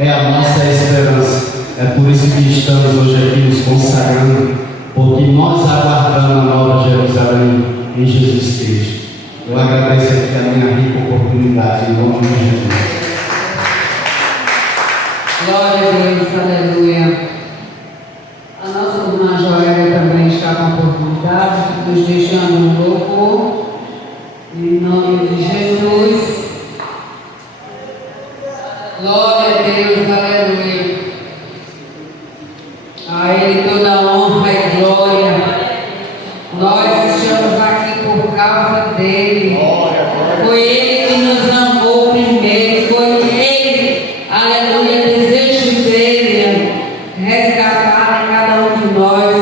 é a nossa esperança. É por isso que estamos hoje aqui nos consagrando, porque nós aguardamos a nova Jerusalém em Jesus Cristo. Eu agradeço aqui a minha rica oportunidade, em nome de Jesus. Glória a Deus, aleluia. A nossa irmã Joélia também está com a oportunidade, nos deixando um louvor, em nome de Jesus. Glória a Deus, aleluia. A Ele toda a honra e glória. Nós estamos aqui por causa dEle. Foi Ele que nos amou primeiro. Foi Ele, aleluia, desejo dEle resgatar em cada um de nós.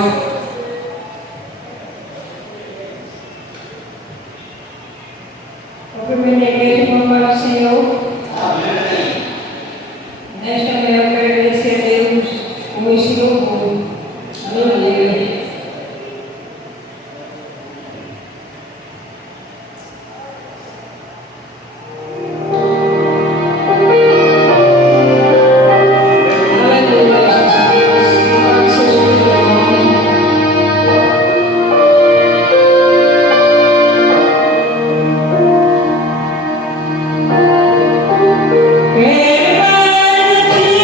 Primeiramente, vamos para o Senhor. Amém. Nesta manhã, eu quero agradecer a Deus como ensinou bom. Aleluia. Quero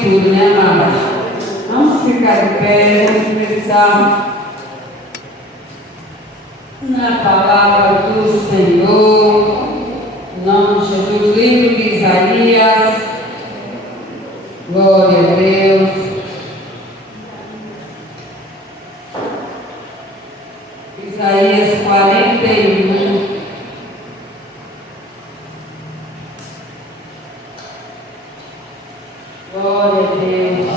tudo, né, amados? Vamos ficar de pé, vamos pensar na palavra do Senhor, em nome de Jesus, livro de Isaías, glória a Deus. Isaías 41. Glória a Deus.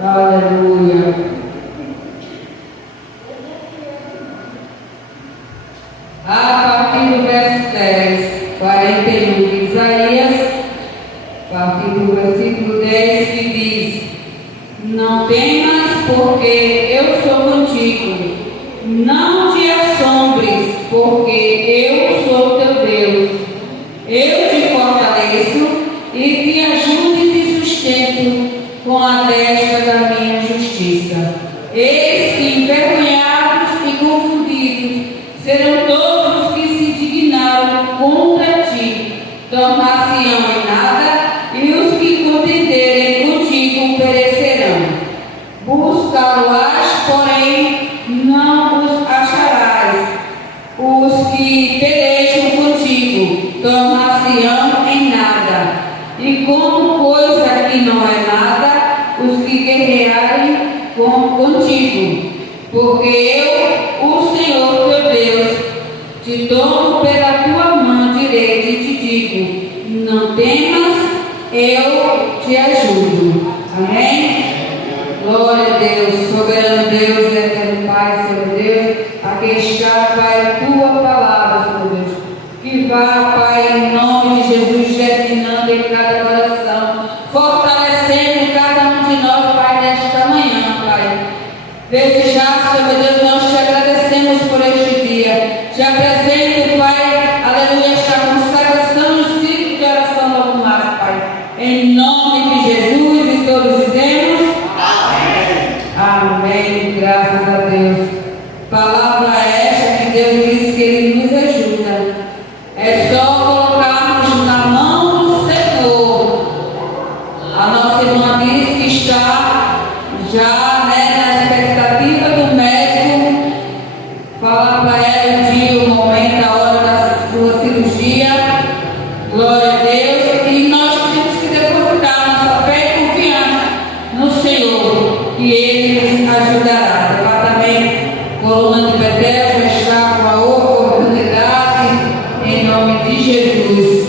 Aleluia. A partir do verso 10, 41 de Isaías, a partir do versículo 10, que diz: Não temas, porque eu sou contigo. Não te assombres, porque eu sou teu Deus. Eu te fortaleço e te ajudo e te sustento com a destra da minha justiça. Eis que envergonhados e confundidos serão todos os que se dignaram contra ti, tornar-se-ão em nada, e os que contenderem contigo perecerão. Buscá-lo-ás, porém não os acharás. Os que pelejam contigo tornar-se-ão em nada, e como coisa que não é nada, os que guerrearem contigo. Porque eu, o Senhor teu Deus, te tomo pela tua mão direita e te digo: não temas, eu te ajudo. Amém? Glória a Deus, soberano Deus, eterno Pai, Senhor Deus, aqui está, Pai, a tua palavra, Senhor Deus, que vá, Pai, em nome de Jesus, germinando em cada coração, fortalecendo cada um de nós, Pai, nesta manhã, Pai. Desde já, Senhor Deus, nós te agradecemos por este dia. Te apresento, Pai, aleluia, esta consagração, o ciclo de oração logo mais, Pai. Em nome de Jesus, e todos dizemos amém. Amém, graças a Deus. Palavra esta que Deus disse que Ele nos ajuda. É só colocarmos na mão do Senhor. A nossa irmã diz que está já, na expectativa do médico falar para ela o dia, o momento, a hora da sua cirurgia. Glória a Deus. E nós temos que depositar nossa fé e confiança no Senhor, que Ele nos ajudará. Departamento Coluna de Betel já está com a oportunidade, em nome de Jesus.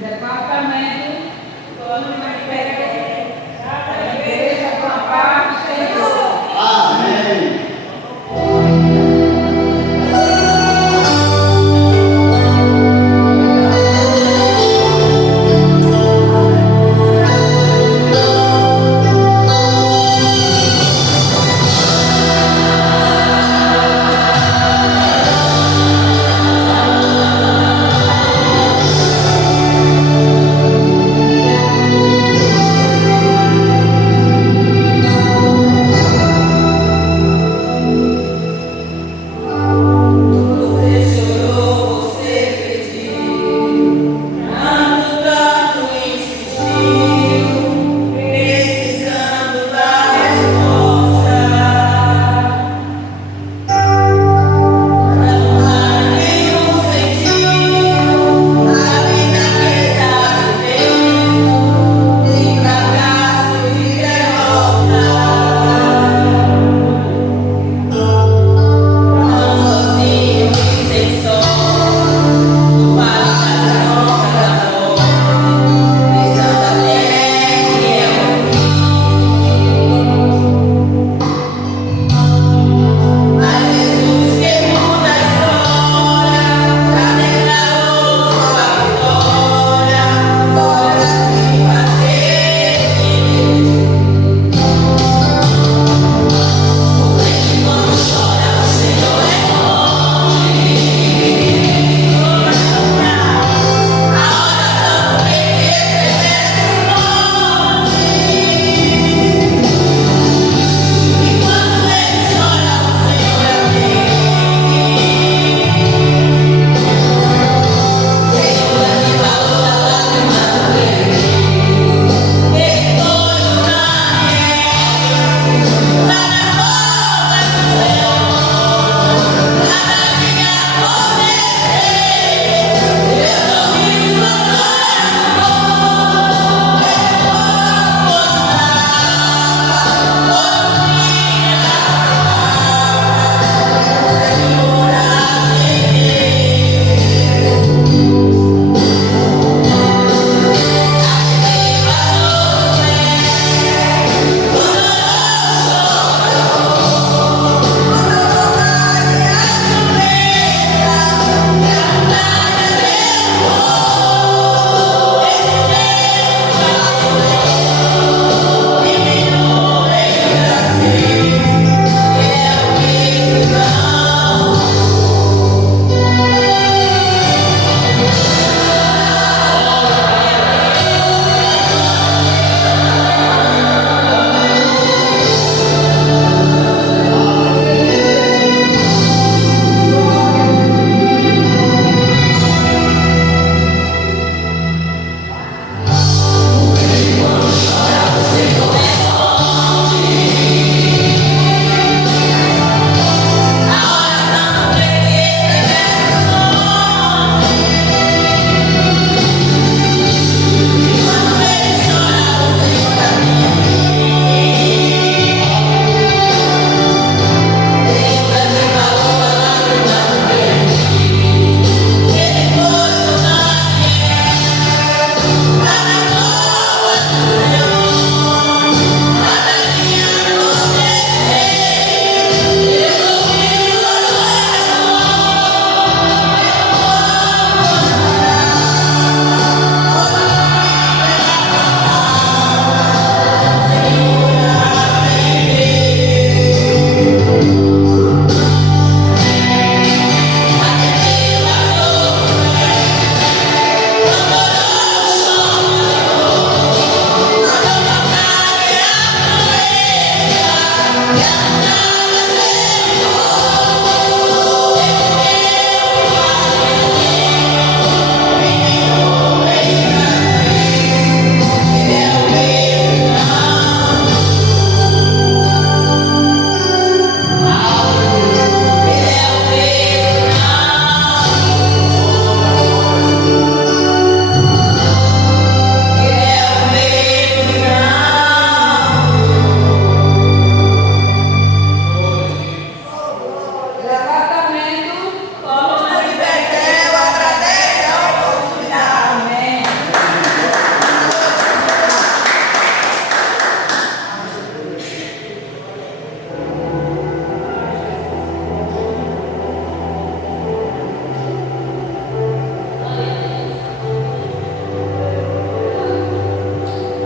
Departamento Coluna de Betel, a igreja com a paz do Senhor. Amém.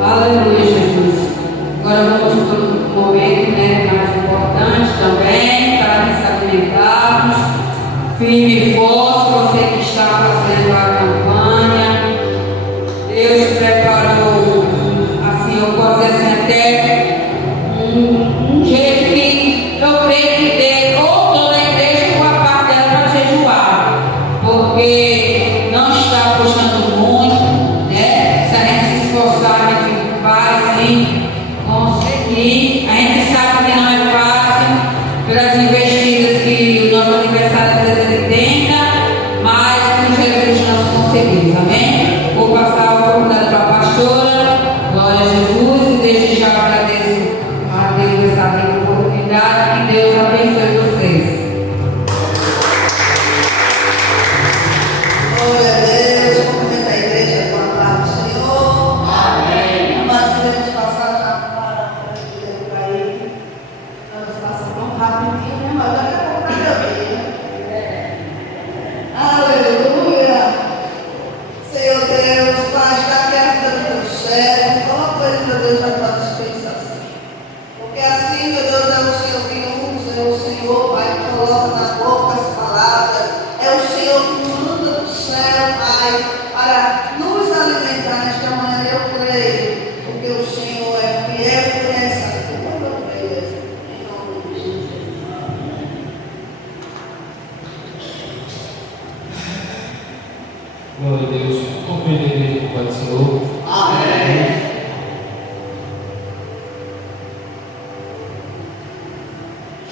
Aleluia, Jesus. Agora vamos para um momento, né, mais importante também, para nos alimentarmos. Firme e forte, você que está fazendo a campanha. Deus preparou, assim, eu posso dizer assim, até um jeito que eu creio que dê ou toda a igreja ou a parte dela para jejuar, porque não está custando muito, né? Se a gente se esforçar, a gente vai sim conseguir. A gente sabe que não é fácil pelas investidas que o nosso aniversário às vezes ele tenta, mas com Jesus nós conseguimos, amém? Vou passar a oportunidade para a pastora. Glória a Jesus, e desde já agradeço a Deus essa rica oportunidade. Que Deus abençoe vocês. Glória a Deus, cumprimento a igreja com a paz do Senhor. Amém. Mas queremos passar já para o presbítero para ele. Vamos passar tão rapidinho, né? Mas daqui a pouco vai ver, né? Aleluia. Senhor Deus, Pai, está quieto do céu. Coloca ele, meu Deus, na tua dispensação. Porque assim, meu Deus, é o Senhor que usa, é o Senhor, Pai, que coloca na boca as palavras. É o Senhor que manda do céu, Pai, para nos alimentar nesta manhã. Eu creio, porque o Senhor é fiel e conhece a tua ovelha. Em nome de Jesus. Glória a Deus. Compreender com o Pai do Senhor. Amém.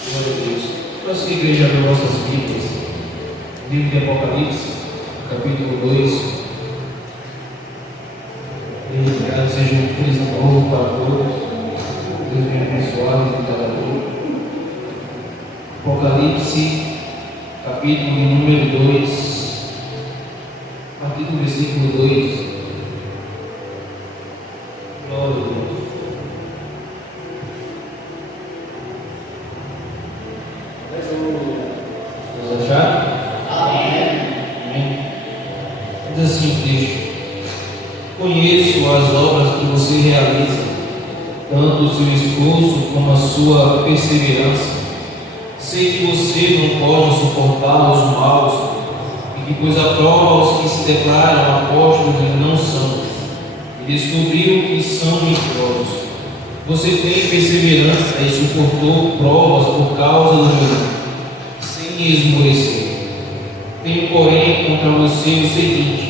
Glória a Deus. Nós que igreja abriu nossas Bíblias, livro de Apocalipse, capítulo 2. Deus de graça seja um feliz novo para todos. Deus venha abençoado em cada um. Apocalipse, capítulo número 2, a partir do versículo 2. Glória a Deus. Vamos achar? Amém. Diz assim o texto: conheço as obras que você realiza, tanto o seu esforço como a sua perseverança. Sei que você não pode suportar os maus, e que pôs à prova os que se declaram apóstolos e não são, e descobriu que são mentirosos. Você tem perseverança e suportou provas por causa do meu nome, sem esmorecer. Tenho, porém, contra você o seguinte: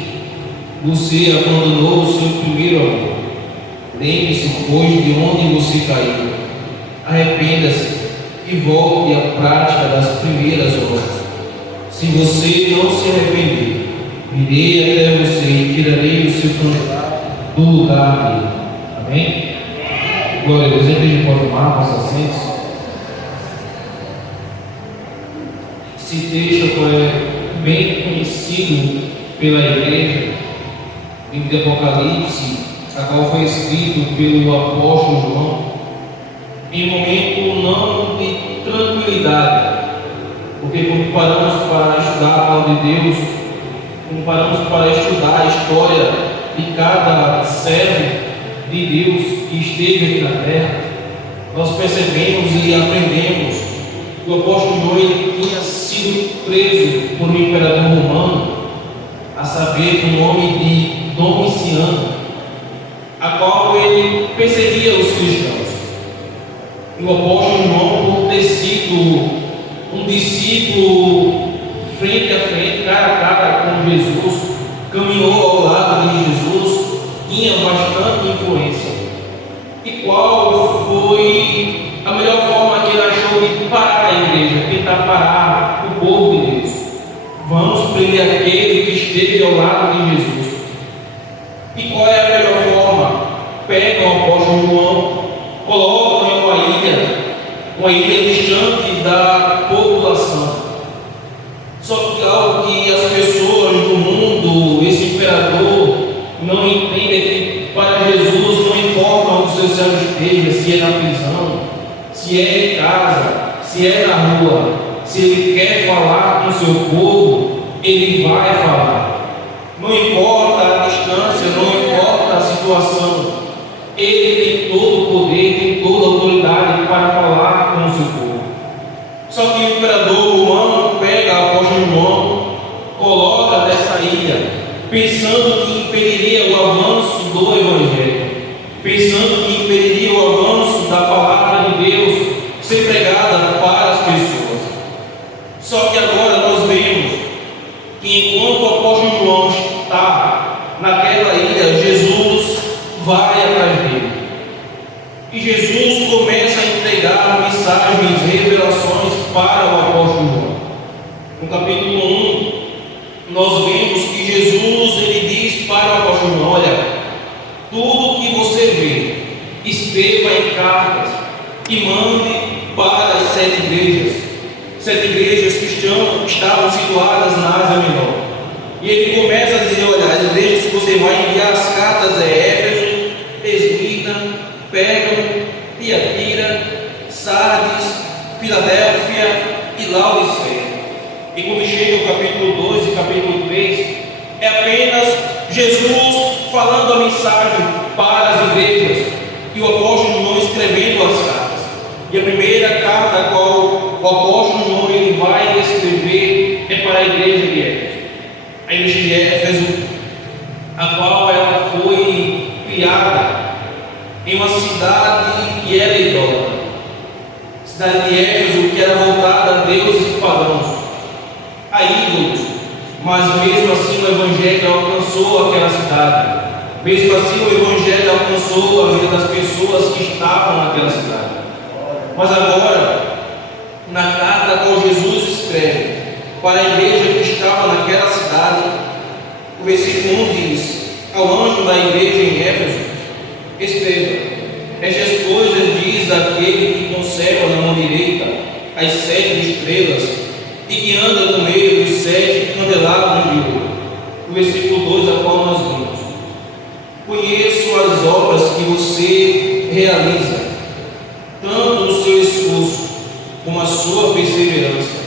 você abandonou o seu primeiro amor. Lembre-se, pois, de onde você caiu. Arrependa-se e volte à prática das primeiras obras. Se você não se arrepender, virei até você e tirarei o seu candidato do lugar dele. Amém? Glória a Deus. A igreja pode tomar nossos assentos. Esse texto é bem conhecido pela igreja, livro de Apocalipse, a qual foi escrito pelo apóstolo João, em um momento não de tranquilidade, porque quando paramos para estudar a palavra de Deus, quando paramos para estudar a história de cada servo de Deus que esteve aqui na terra, nós percebemos e aprendemos que o apóstolo João ele tinha sido preso por um imperador romano, a saber, o nome de Domiciano, a qual ele perseguia os cristãos. E o apóstolo João, por ter sido um discípulo frente a frente, cara a cara com Jesus, caminhou ao lado de Jesus, tinha bastante influência. E qual foi a melhor forma que ele achou de parar a igreja, tentar parar o povo de Deus? Vamos prender aquele que esteve ao lado de Jesus. E qual é a melhor forma? Pega o apóstolo João, coloca em uma ilha distante da população. Só que algo que as pessoas do mundo, esse imperador, não entendem é que para Jesus não importa onde o seu servo esteja, se é na prisão, se é em casa, se é na rua, se ele quer falar com o seu povo, ele vai falar. Não importa a distância, não importa a situação, Ele tem todo o poder, tem toda a autoridade para falar com o seu povo. Só que o imperador romano pega o apóstolo João, coloca dessa ilha, pensando que impediria o avanço do Evangelho, pensando que impediria o avanço da palavra de Deus ser pregada para as pessoas. Só que agora nós vemos que enquanto o apóstolo João está naquela ilha, Jesus vai atrás dele. E Jesus começa a entregar mensagens, revelações para o apóstolo João. No capítulo 1, nós vemos que Jesus ele diz para o apóstolo João: olha, tudo que você vê, escreva em cartas e mande para as 7 igrejas. 7 igrejas que estavam situadas na Ásia Menor. E ele começa a dizer: olha, as igrejas que você vai enviar as cartas é Éfeso, Esmirna, Pérgamo, Tiatira, Sardes, Filadélfia e Laodiceia. E quando chega o capítulo 2 e capítulo 3, é apenas Jesus falando a mensagem para as igrejas e o apóstolo João escrevendo as cartas. E a primeira carta a qual o apóstolo João ele vai escrever é para a igreja de Éfeso. A igreja de Éfeso, a qual ela foi criada em uma cidade que era idólatra, cidade de Éfeso que era voltada a deuses pagãos, a ídolos, mas mesmo assim o Evangelho alcançou aquela cidade, mesmo assim o Evangelho alcançou a vida das pessoas que estavam naquela cidade. Mas agora, na carta a qual Jesus escreve para a igreja que estava naquela cidade, o versículo 1 diz: ao anjo da igreja em Éfeso, escreva: estas coisas diz aquele que conserva na mão direita as 7 estrelas e que anda no meio dos 7 candelabros de ouro. O versículo 2 a qual nós vimos: conheço as obras que você realiza, tanto no seu esforço como a sua perseverança.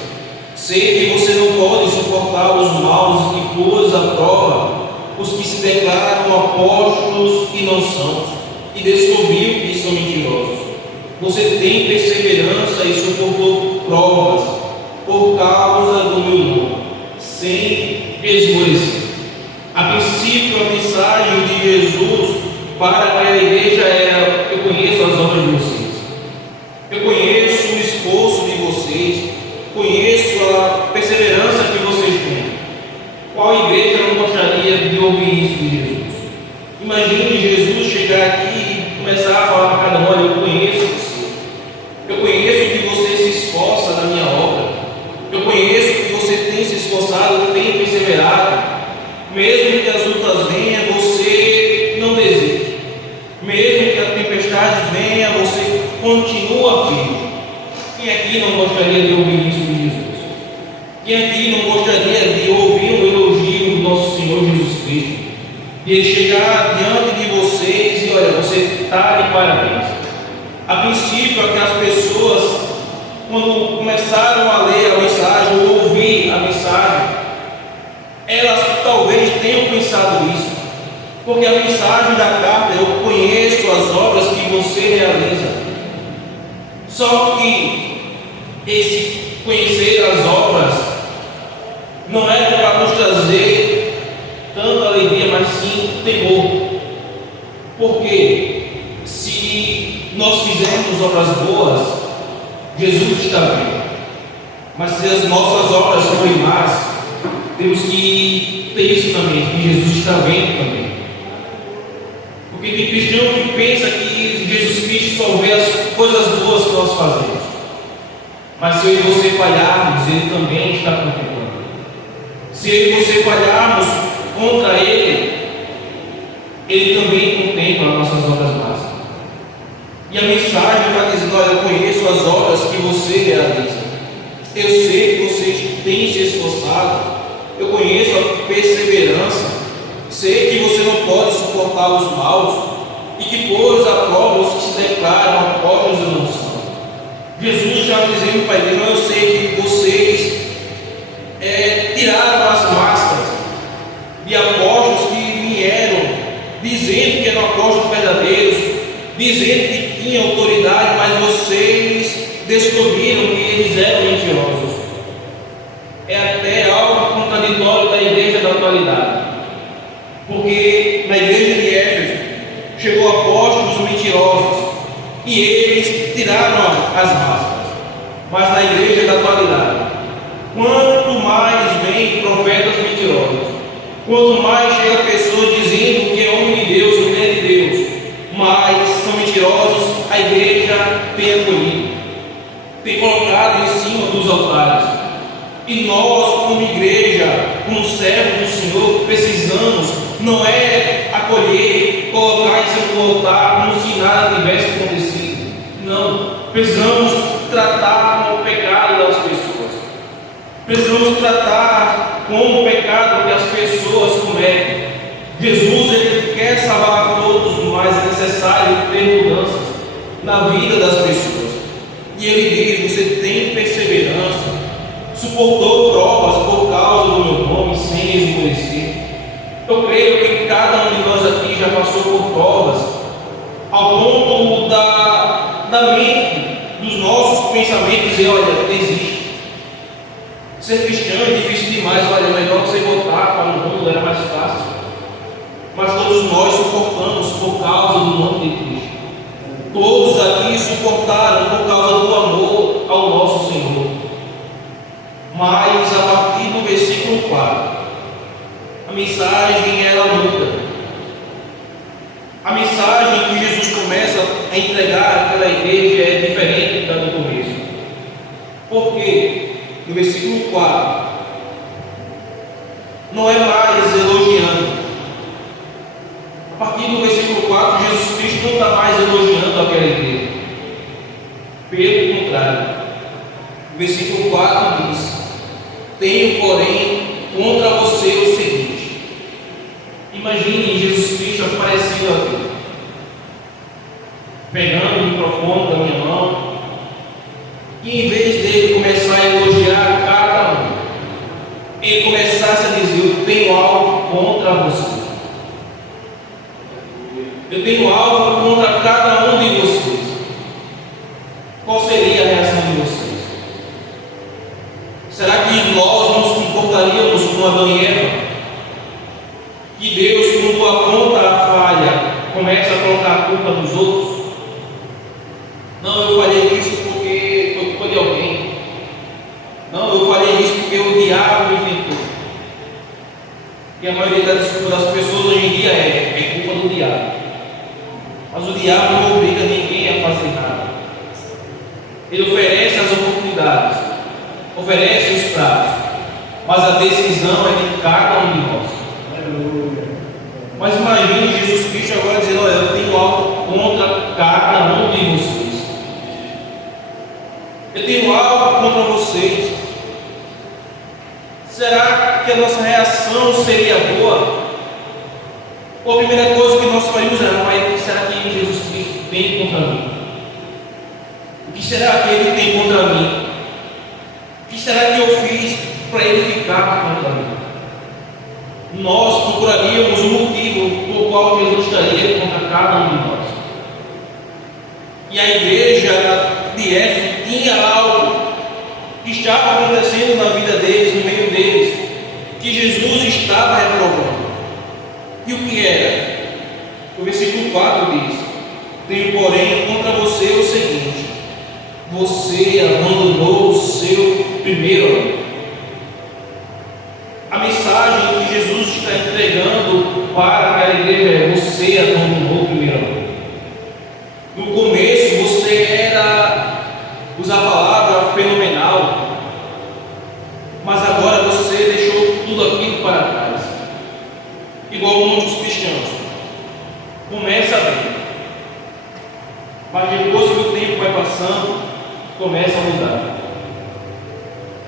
Sei que você não pode suportar os maus e que pôs à prova os que se declaram apóstolos e não são, e descobriu que são mentirosos. Você tem perseverança e suportou provas por causa do meu nome, sem esmorecer. A princípio, a mensagem de Jesus para aquela igreja era: eu conheço as obras de vocês, eu conheço o esforço de vocês, conheço a perseverança que vocês têm. Qual igreja não gostaria de ouvir isso de Jesus? Imagine Jesus chegar aqui e começar a falar para cada um: olha, eu conheço você, eu conheço que você se esforça na minha obra, eu conheço que você tem se esforçado, tem perseverado, mesmo que as lutas venham, você não desiste, mesmo que a tempestade venha, você continua firme. Quem aqui não gostaria de ouvir isso de Jesus? Quem aqui não gostaria de ouvir o elogio do nosso Senhor Jesus Cristo? E ele chegar diante de vocês e: olha, você está de parabéns. A princípio, aquelas pessoas, quando começaram a ler a mensagem, ou ouvir a mensagem, elas talvez tenham pensado isso, porque a mensagem da carta: eu conheço as obras que você realiza. Só que esse conhecer as obras não é para nos trazer tanta alegria, mas sim temor. Porque se nós fizermos obras boas, Jesus está vendo. Mas se as nossas obras forem más, temos que ter isso também, que Jesus está vendo também. Porque tem cristão que pensa que Jesus Cristo só vê as coisas boas que nós fazemos. Mas se eu e você falharmos, Ele também está contemplando. Se eu e você falharmos contra Ele, Ele também contempla as nossas obras más. E a mensagem está dizendo: olha, eu conheço as obras que você realiza, eu sei que você tem se esforçado, eu conheço a perseverança, sei que você não pode suportar os maus e que pôs à prova os que se declaram apóstolos e não são. Jesus estava dizendo para ele: eu sei que vocês tiraram as máscaras de apóstolos que vieram dizendo que eram apóstolos verdadeiros, dizendo que tinham autoridade, mas vocês descobriram que eles eram mentirosos. É até algo contraditório da igreja da atualidade, porque na igreja de Éfeso chegou apóstolos mentirosos e eles tiraram as máscaras, mas na igreja da atualidade, quanto mais vem profetas mentirosos, quanto mais chega pessoas dizendo que é homem de Deus, mulher de Deus, mas são mentirosos, a igreja tem acolhido, tem colocado em cima dos altares. E nós, como igreja, como servos do Senhor, precisamos, não é acolher, colocar em cima do altar como se nada tivesse acontecido. Não, precisamos tratar com o pecado das pessoas. Precisamos tratar com o pecado que as pessoas cometem. Jesus, ele quer salvar todos, mas é necessário ter mudanças na vida das pessoas. E ele diz: você tem perseverança, suportou provas por causa do meu nome sem esmorecer. Eu creio que cada um de nós aqui já passou por provas ao ponto da mente, dos nossos pensamentos, dizer: olha, desiste. Ser cristão é difícil demais, olha, é melhor você voltar para o mundo, era mais fácil. Mas todos nós suportamos por causa do nome de Cristo. Todos aqui suportaram por causa do amor ao nosso Senhor. Mas a partir do versículo 4, a mensagem ela muda. A mensagem que Jesus começa a entregar àquela igreja é diferente da do começo. Por quê? No versículo 4, não é mais elogiando. A partir do versículo 4, Jesus Cristo não está mais elogiando aquela igreja. Pelo contrário, o versículo 4 diz: tenho, porém, contra você o seguinte. Imagine Jesus Cristo aparecendo aqui, pegando o microfone da minha mão, e em vez dele começar a elogiar cada um, ele começasse a dizer: eu tenho algo contra você. Eu tenho algo contra cada um de vocês. Qual seria a reação de vocês? Será que nós nos comportaríamos como Adão e Eva? Que Deus, quando aponta a falha, começa a colocar a culpa nos outros? Não, eu falei isso porque foi culpa de alguém. Não, eu falei isso porque o diabo me tentou. E a maioria das pessoas hoje em dia é culpa do diabo. Mas o diabo não obriga ninguém a fazer nada. Ele oferece as oportunidades, oferece os prazos, mas a decisão é de cada um de nós. Mas imagine Jesus Cristo agora dizendo: olha, eu tenho algo contra cada um de vocês. Eu tenho algo contra vocês. Será que a nossa reação seria boa? Ou a primeira coisa que nós faríamos é: mas o que será que Jesus Cristo tem contra mim? O que será que ele tem contra mim? O que será que eu fiz para ele ficar contra mim? Nós procuraríamos o motivo por qual Jesus estaria contra cada um de nós. E a igreja de Éfeso tinha algo que estava acontecendo na vida deles, no meio deles, que Jesus estava reprovando. E o que era? O versículo 4 diz: tenho, porém, contra você o seguinte: você abandonou o seu primeiro amor. A mensagem que Jesus está entregando para aquela igreja é: você abandonou o primeiro amor. No começo você usa a palavra fenomenal, mas agora você deixou tudo aquilo para trás. Igual muitos cristãos, começa bem, mas depois que o tempo vai passando, começa a mudar.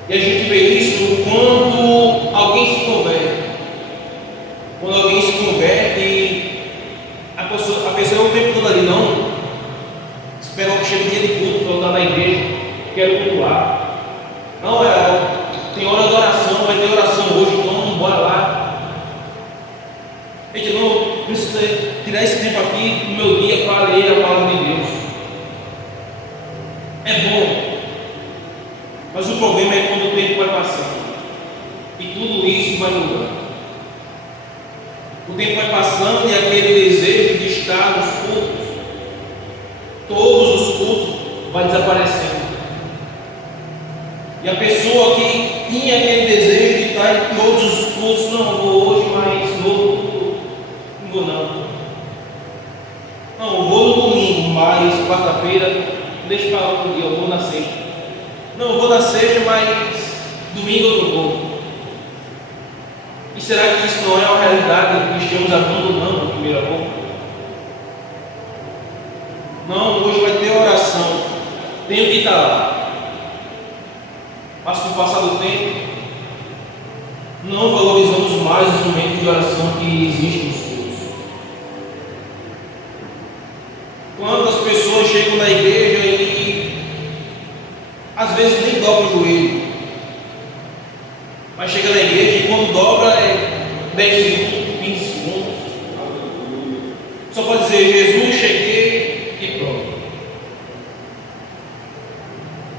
E a gente vê isso quando alguém se converte. Quando alguém se converte, a pessoa o tempo todo ali: não, espera que chegue o dia de culto para eu estar na igreja, quero cultuar. Não, tem hora de oração, vai ter oração hoje, então bora lá. A gente não precisa tirar esse tempo aqui no meu dia para ler a palavra vai mudar. O tempo vai passando e aquele desejo de estar nos cultos, todos os cultos, vai desaparecendo. E a pessoa que tinha aquele desejo de estar em todos os cultos, não vou hoje, mas não vou não. Não, vou no domingo, mas quarta-feira, deixa para outro dia, eu vou na sexta. Não, eu vou na sexta, mas domingo eu não vou. E será que isso não é uma realidade que estamos abandonando o primeiro amor? Não, hoje vai ter oração, tenho que estar lá. Mas com o passar do tempo, não valorizamos mais os momentos de oração que existem nos cultos. Quantas pessoas chegam na igreja e às vezes nem dobram o joelho, mas chega na igreja e quando dobra é 10 segundos, 20 segundos. Só pode dizer, Jesus, cheguei e pronto.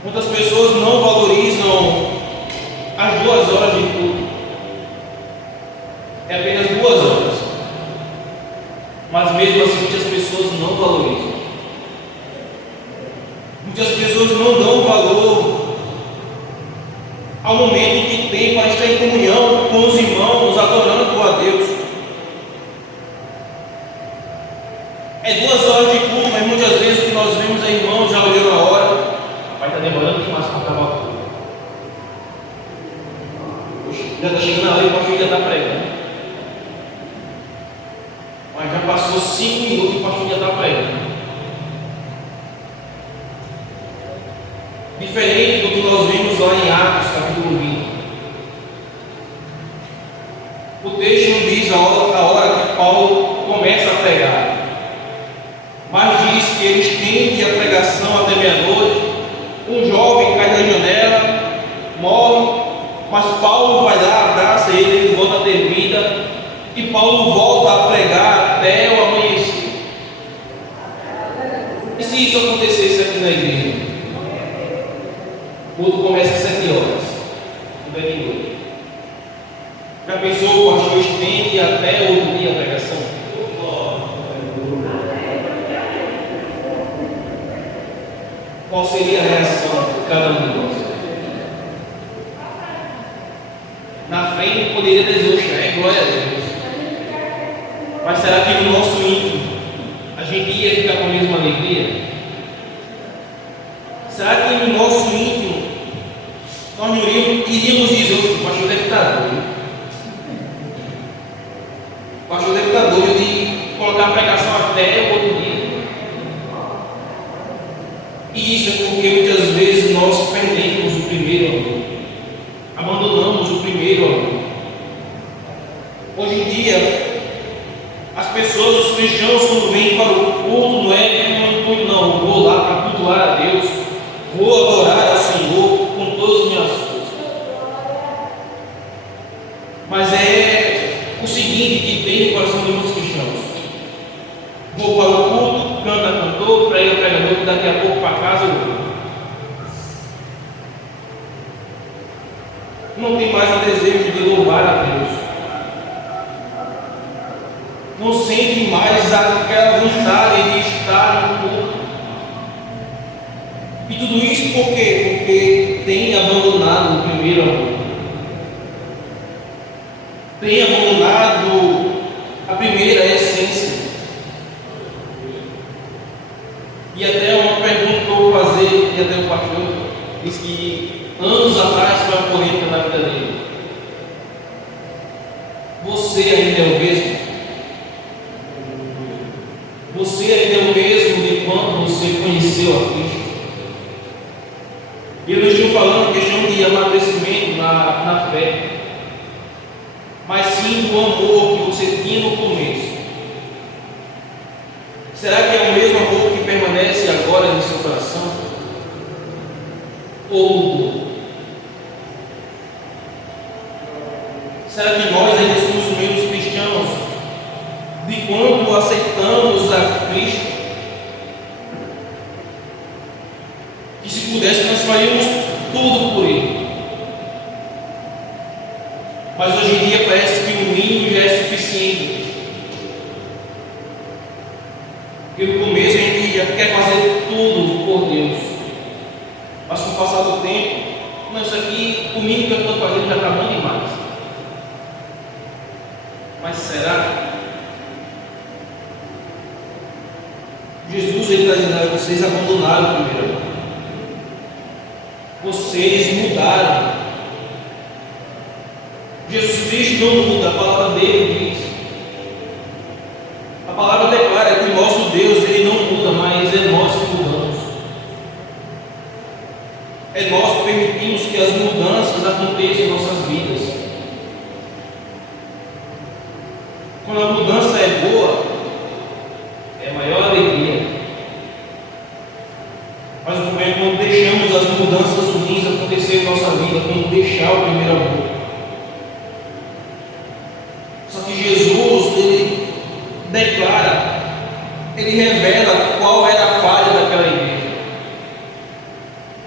Quantas pessoas não valorizam as 2 horas de culto? É apenas 2 horas. Mas mesmo assim muitas pessoas não valorizam. Muitas pessoas não dão valor ao momento que tem para estar em comunhão com os irmãos, adorando a Deus. É 2 horas de culto, mas muitas vezes o que nós vemos é irmãos já olhando a hora. Vai estar demorando demais para acabar o culto. Já está chegando a hora e o pastor já está pregando. Mas já passou 5 minutos e o pastor já está pregando. Diferente do que nós vemos lá em Atos, capítulo 20. O texto não diz a hora que Paulo começa a pregar, mas diz que ele estende a pregação até meia-noite. Um jovem cai da janela, morre, mas Paulo vai lá, abraça ele volta a ter vida, e Paulo volta a pregar até o amanhecer. E se isso acontecesse aqui na igreja? O culto começa às 7 horas, não é de noite. Já pensou o pastor estende até outro dia a pregação? Qual seria a reação de cada um de nós? Na frente poderia dizer, glória a Deus. Mas será que no nosso íntimo a gente ia ficar com a mesma alegria? Será que no nosso íntimo nós não iríamos dizer, o pastor deve estar doido? O pastor deve estar doido de colocar a pregação até o outro dia. E isso é porque muitas vezes nós perdemos o primeiro amor, abandonamos o primeiro amor. Hoje em dia, as pessoas, os cristãos, quando vêm para o culto, não é com o intuito, não, eu vou lá para cultuar a Deus, vou adorar ao Senhor com todas as minhas forças. Mas é o seguinte que tem no coração de muitos cristãos: vou para o culto, canta cantor, prega pregador, que daqui a pouco para casa eu vou. Não tem mais o desejo de louvar a Deus. Não sente mais aquela vontade de estar no culto. E tudo isso por quê? Porque tem abandonado o primeiro amor. Tem abandonado a primeira essência. E até uma pergunta que eu vou fazer, e até o pastor disse que anos atrás foi uma polêmica na vida dele. Você ainda é o mesmo? Você ainda é o mesmo de quando você conheceu a Cristo? E eu não estou falando questão de amadurecimento na fé, mas sim do amor que você tinha no começo. Será que é o mesmo amor que permanece agora no seu coração? Ou mudou? Será que nós ainda somos os mesmos cristãos de quando aceitamos a Cristo? Que se pudesse nós faríamos tudo por Ele. Mas hoje em dia Porque no começo a gente já quer fazer tudo por Deus. Mas com o passar do tempo, não, isso aqui, o mínimo que eu estou fazendo já está bom demais. Mas será? Jesus está dizendo: vocês abandonaram o primeiro amor. Vocês mudaram. Jesus Cristo não muda, a palavra dele diz. A palavra declara que o nosso Deus, ele não muda, mas é nós que mudamos. É nós que permitimos que as mudanças aconteçam em nossas vidas. Quando a mudança é boa, é a maior alegria. Mas o problema é quando deixamos as mudanças ruins acontecer em nossa vida, quando deixar o primeiro amor. Só que Jesus, ele declara, ele revela qual era a falha daquela igreja.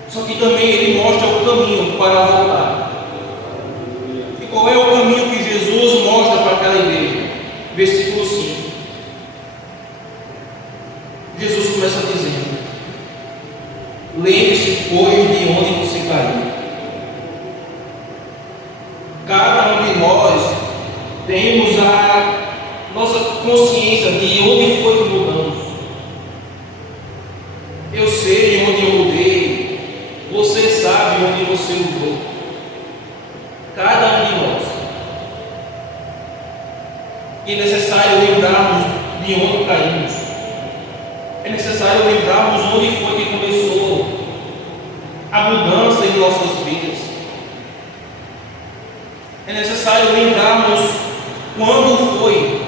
Só que também ele mostra o caminho para voltar. E qual é o caminho que Jesus mostra para aquela igreja? Versículo 5. Jesus começa dizendo: lembre-se, pois, de onde você caiu. Cada um de nós temos a nossa consciência de onde foi que mudamos. Eu sei onde eu mudei, você sabe onde você mudou. Cada um de nós. E é necessário lembrarmos de onde caímos. É necessário lembrarmos onde foi que começou a mudança em nossas vidas. É necessário lembrarmos quando foi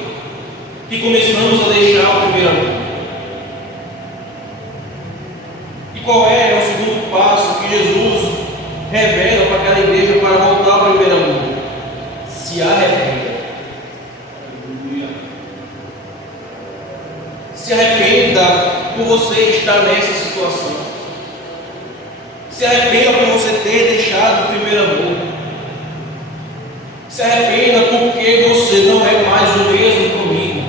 que começamos a deixar o primeiro amor. E qual é o segundo passo que Jesus revela para aquela igreja para voltar ao primeiro amor? Se arrependa. Se arrependa por você estar nessa situação. Se arrependa por você ter deixado o primeiro amor. Se arrependa porque você não é mais o mesmo comigo.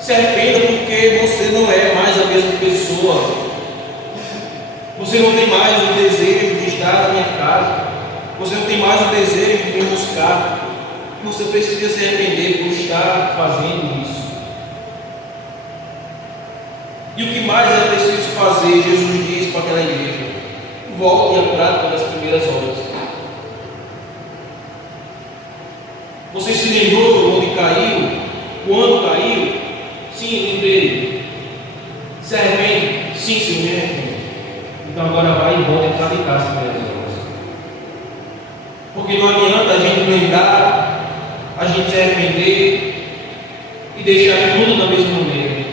Se arrependa porque você não é mais a mesma pessoa. Você não tem mais o desejo de estar na minha casa. Você não tem mais o desejo de me buscar. Você precisa se arrepender por estar fazendo isso. E o que mais é preciso fazer? Jesus diz para aquela igreja: volte à prática das primeiras obras. Você se lembrou onde caiu? Quando caiu? Sim, lembrei. Se arrepende? Sim, Senhor, me arrependo. Então agora vai e volta a entrar em casa das primeiras obras. Porque não adianta a gente lembrar, a gente se arrepender e deixar tudo da mesma maneira.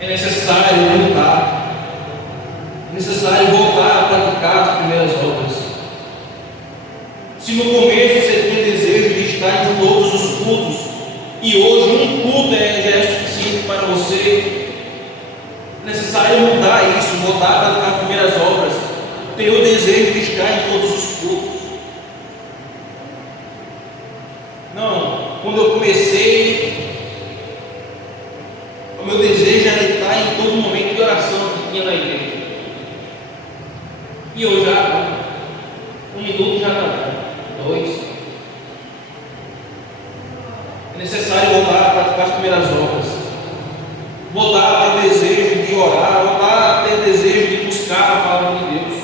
É necessário lutar. É necessário voltar a praticar as primeiras obras. Se no começo você tinha desejo de estar em todos os cultos e hoje um culto já é suficiente para você, é necessário mudar isso, voltar a praticar as primeiras obras, ter o desejo de estar em todos os cultos. Não, quando eu comecei, o meu desejo era estar em todo momento de oração que tinha na igreja. E eu já, um minuto já está, 2. É necessário voltar a praticar as primeiras obras, voltar a ter desejo de orar, voltar a ter desejo de buscar a palavra de Deus.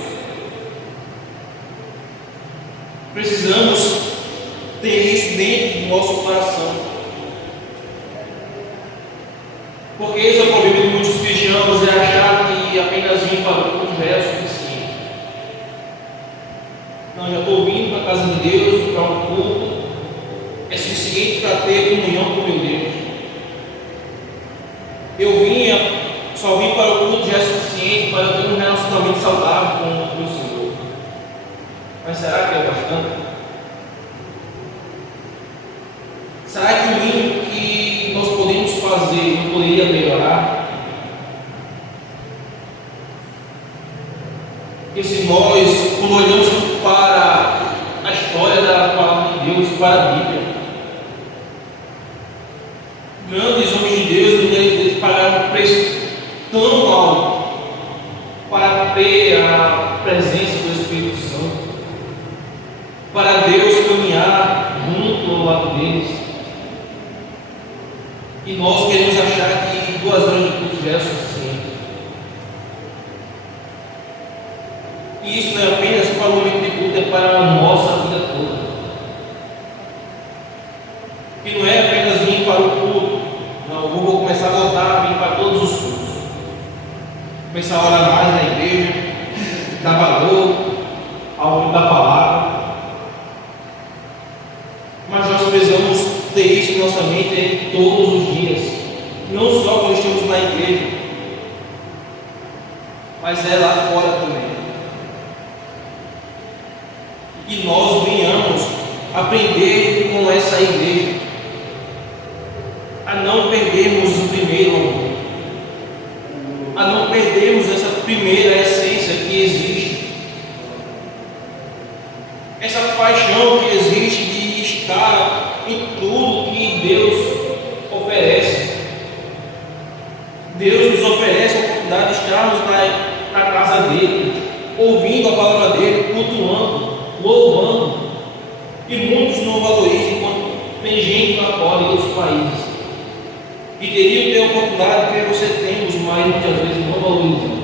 Precisamos ter isso dentro do nosso coração. Porque esse é o problema de muitos cristãos, é achar que apenas vir para o culto já é suficiente. Não, já estou vindo para a casa de Deus, para um culto, é suficiente para ter comunhão com meu Deus. Só vim para o culto já é suficiente para ter um relacionamento saudável com o Senhor. Mas será que é bastante? Será que o mínimo que nós podemos fazer não poderia melhorar? Porque se nós, quando olhamos para a história da palavra de Deus, para a Bíblia, Grandes homens de Deus, mulheres de Deus, pagaram um preço tão alto para ter a presença do Espírito Santo, para Deus caminhar junto ao lado deles. E nós queremos achar que 2 horas de culto já é suficiente. E isso não é apenas para o momento de culto, é para a nossa vida toda. Que não é apenas vir para o culto. Não, eu vou começar a voltar a vir para todos os cultos. Começar a orar mais na igreja, dar valor ao ouvir da palavra. Mas nós precisamos ter isso em nossa mente todos os dias, não só quando estamos na igreja, mas é lá fora também. E nós venhamos aprender com essa igreja a não perdermos o primeiro amor, a não perdermos essa primeira essência que existe, essa paixão que existe de estar em tudo que Deus oferece. Deus nos oferece a oportunidade de estarmos na casa dele, ouvindo a palavra dele, cultuando, louvando. E muitos não valorizam enquanto tem gente lá fora em outros países que teriam ter a oportunidade que você temos, mas muitas vezes não valorizam.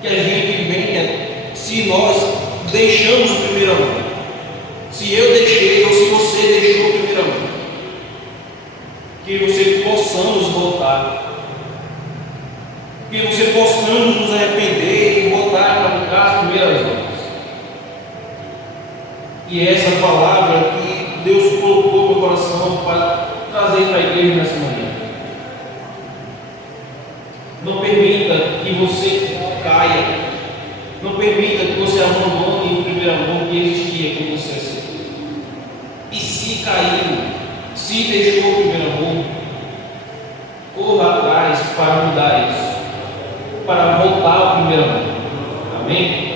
Que a gente venha, se nós deixamos o primeiro amor, se eu deixei ou se você deixou o primeiro amor, que você possamos voltar, que você possamos nos arrepender e voltar a praticar as primeiras obras. E essa palavra que Deus colocou no meu coração para trazer para a igreja nessa manhã. Não permita que você caia, não permita que você abandone o primeiro amor que existia com você. E se caiu, se deixou o primeiro amor, corra atrás para mudar isso, para voltar ao primeiro amor. Amém?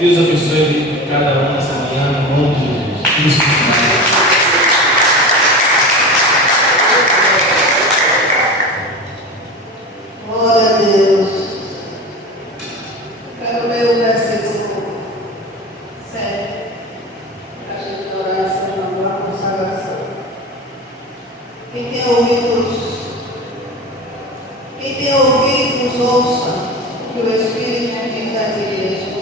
Deus abençoe cada um nessa manhã, em nome de Jesus. Glória a Deus. Quero ler o versículo 7, para a gente orar essa nova consagração. Quem tem ouvidos, ouça o que o Espírito diz às igrejas.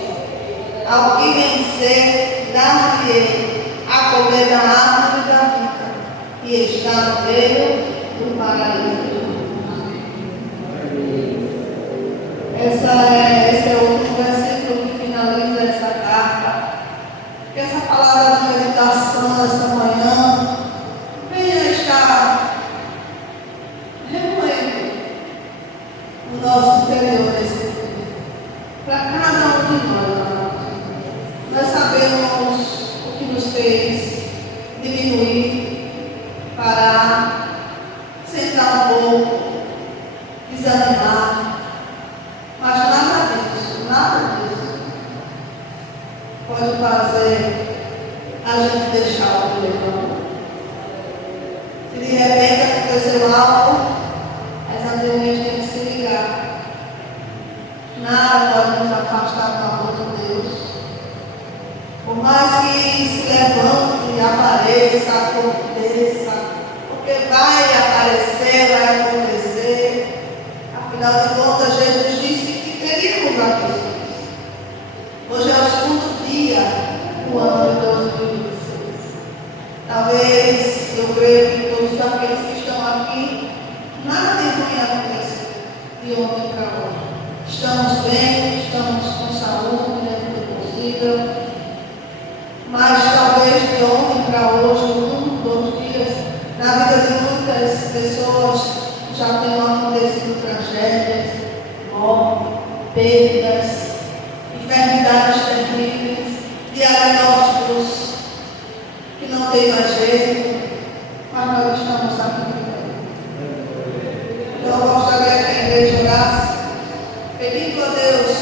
Ao que vencer, dar-lhe a comer da árvore da vida, que está no meio do paraíso. Esse é o último versículo que finaliza essa carta. Que essa palavra de meditação essa manhã venha estar remoendo o nosso interior nesse dia. Para cada um de nós. Nós sabemos o que nos fez diminuir, parar, sentar um pouco, desanimar. Mas nada disso pode fazer a gente deixar o primeiro. Se de repente aconteceu algo, exatamente tem que se ligar. Nada pode nos afastar do amor de Deus. Por mais que se levante, apareça, aconteça, porque vai aparecer, vai acontecer. Afinal de contas, Jesus disse que teríamos aflições. Hoje é o segundo dia do ano de 2016. Talvez, eu creio que todos aqueles que estão aqui, nada de ruim aconteceu de ontem para hoje. Estamos bem, estamos com saúde dentro do possível. Mas talvez de ontem para hoje, um, 2 dias, na vida de muitas pessoas já tenham acontecido tragédias, morte, perdas, enfermidades terríveis, diagnósticos que não tem mais jeito, mas nós estamos aqui. Então eu gostaria que a igreja orasse, pedindo a Deus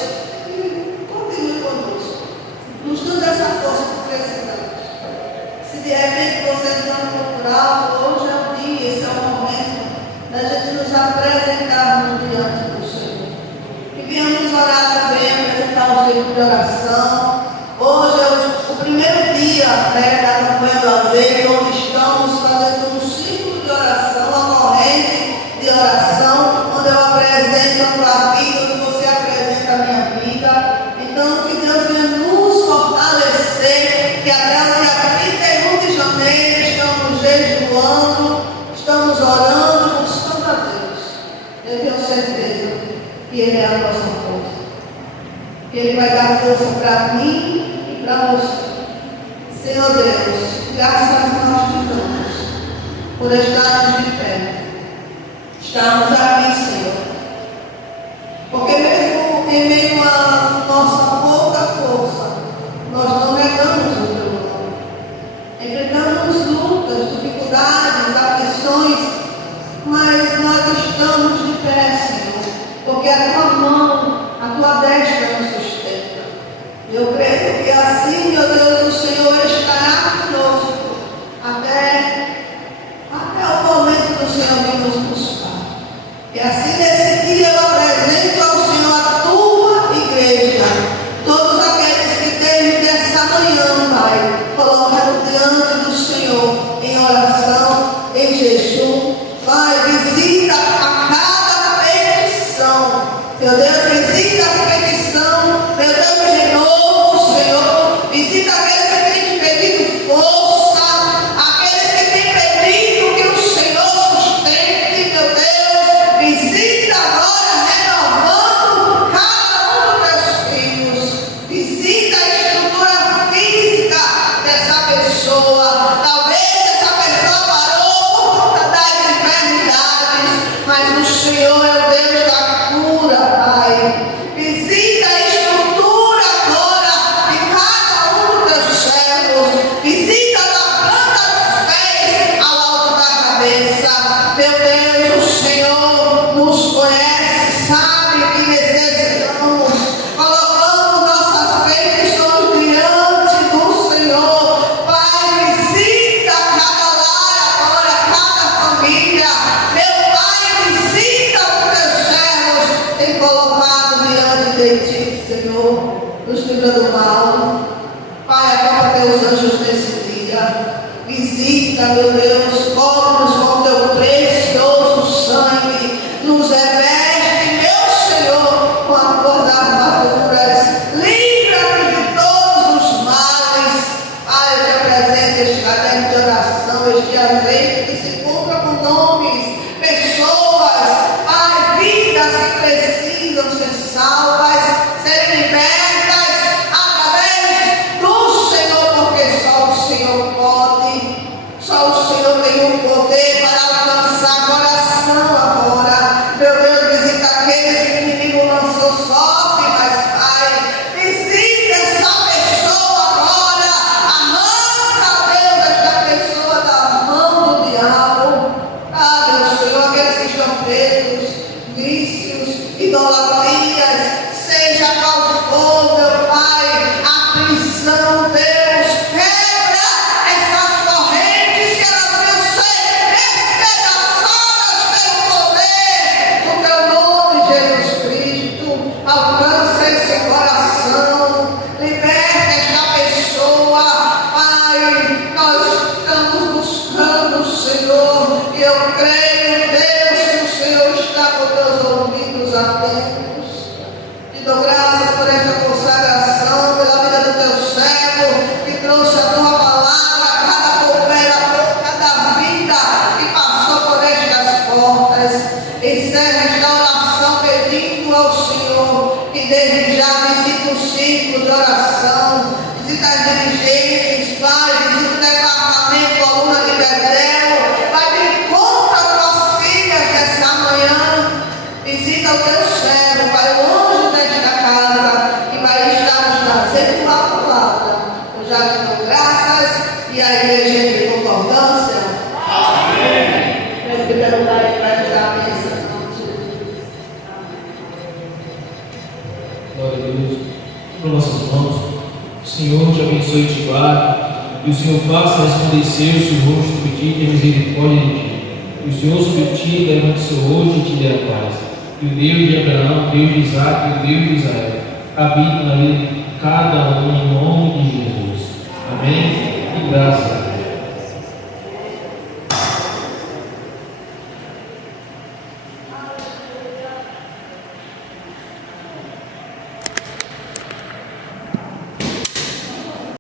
que continue conosco, nos dando essa força que precisamos. Se de repente você não procurar André, da campanha do azeite, onde estamos fazendo um ciclo de oração, uma corrente de oração, onde eu apresento a tua vida, onde você apresenta a minha vida. Então, que Deus venha nos fortalecer, que até o dia 31 de janeiro estamos jejuando, estamos orando, buscando a Deus. Eu tenho certeza que Ele é a nossa força, que Ele vai dar força para mim e para você. Senhor Deus, graças nós te damos por estarmos de pé, estarmos aqui, Senhor, porque mesmo em meio à nossa pouca força, nós não negamos o teu nome. Enfrentamos lutas, dificuldades, aflições, mas nós estamos de pé, Senhor, porque a tua mão, a tua destra nos sustenta. Eu creio que assim, meu Deus, o Senhor estará conosco até o momento do Senhor vir nos buscar. E assim, nesse dia, eu apresento ao Senhor a tua igreja, todos aqueles que desde essa manhã, Pai, colocaram diante do Senhor em oração, em jejum. Pai, visita a cada petição. Meu Deus, visita a petição. Meu Deus, de novo, Senhor, visita aqueles que têm te pedido força, aqueles que têm pedido que o Senhor sustente, meu Deus, visita agora, renovando cada um dos teus filhos, visita a estrutura física dessa pessoa. Talvez essa pessoa parou por conta das enfermidades, mas o Senhor é o Deus da cura, Pai. Visita a estrutura agora de cada um dos teus servos. Visita da planta dos pés ao alto da cabeça. Meu Deus, o Senhor nos conhece, sabe que necessitamos. Colocamos nossas petições diante do Senhor. Pai, visita cada lar agora, cada família. Meu Pai, visita os teus servos. Tem colocado diante de ti, Senhor, nos livra do mal. Pai, acaba teus anjos nesse dia. Visita, meu Deus, cobre-nos com teu precioso sangue. Nos reveste, meu Senhor, com a cor das armaduras. Livra-nos de todos os males. Pai, eu te apresento este caderno de oração, este azeite que se compra com nomes, pessoas, Pai, vidas que precisam ser salvas, serem libertas através do Senhor, porque só o Senhor pode, só o Senhor tem o poder para alcançar coração agora. Meu Deus, visita aqueles que o inimigo lançou sofre, mas Pai, visita essa pessoa agora, arranca, Deus, esta pessoa da mão do diabo. Ah, meu Senhor, aqueles que estão presos, vícios, idolatrias, seja qual for, meu Pai, a prisão, Deus, quebra essas correntes que elas venham ser despedaçadas pelo poder do teu nome, Jesus Cristo. Alcança esse coração, liberta esta pessoa, Pai. Nós estamos buscando o Senhor e eu creio, Deus, que o Senhor está com teus ouvidos atentos. Te dou graças por esta consagração, pela vida do teu servo, que trouxe a tua palavra a cada cooperador, cada vida que passou por estas portas. Encerra esta oração pedindo ao Senhor que desde já visita o ciclo de oração, visita as dirigentes, Pai, visita o departamento, coluna de Betel, vai de conta das tuas filhas dessa manhã, visita o teu servo, Pai, longe desta casa, que vai estar nos trazendo uma palavra. Eu já te dou graças e a igreja de concordância. Amém. Presbítero Daí vai te dar a bênção em nome de Jesus. Glória a Deus. Para nossas mãos, o Senhor te abençoe e te guarde, e o Senhor faça resplandecer o seu rosto sobre ti e tenha misericórdia de ti. E o Senhor sobre ti levante o seu rosto e te dê a paz. E o Deus de Abraão, o Deus de Isaac e o Deus de Israel habite na vida de cada um em nome de Jesus. Amém. e graça.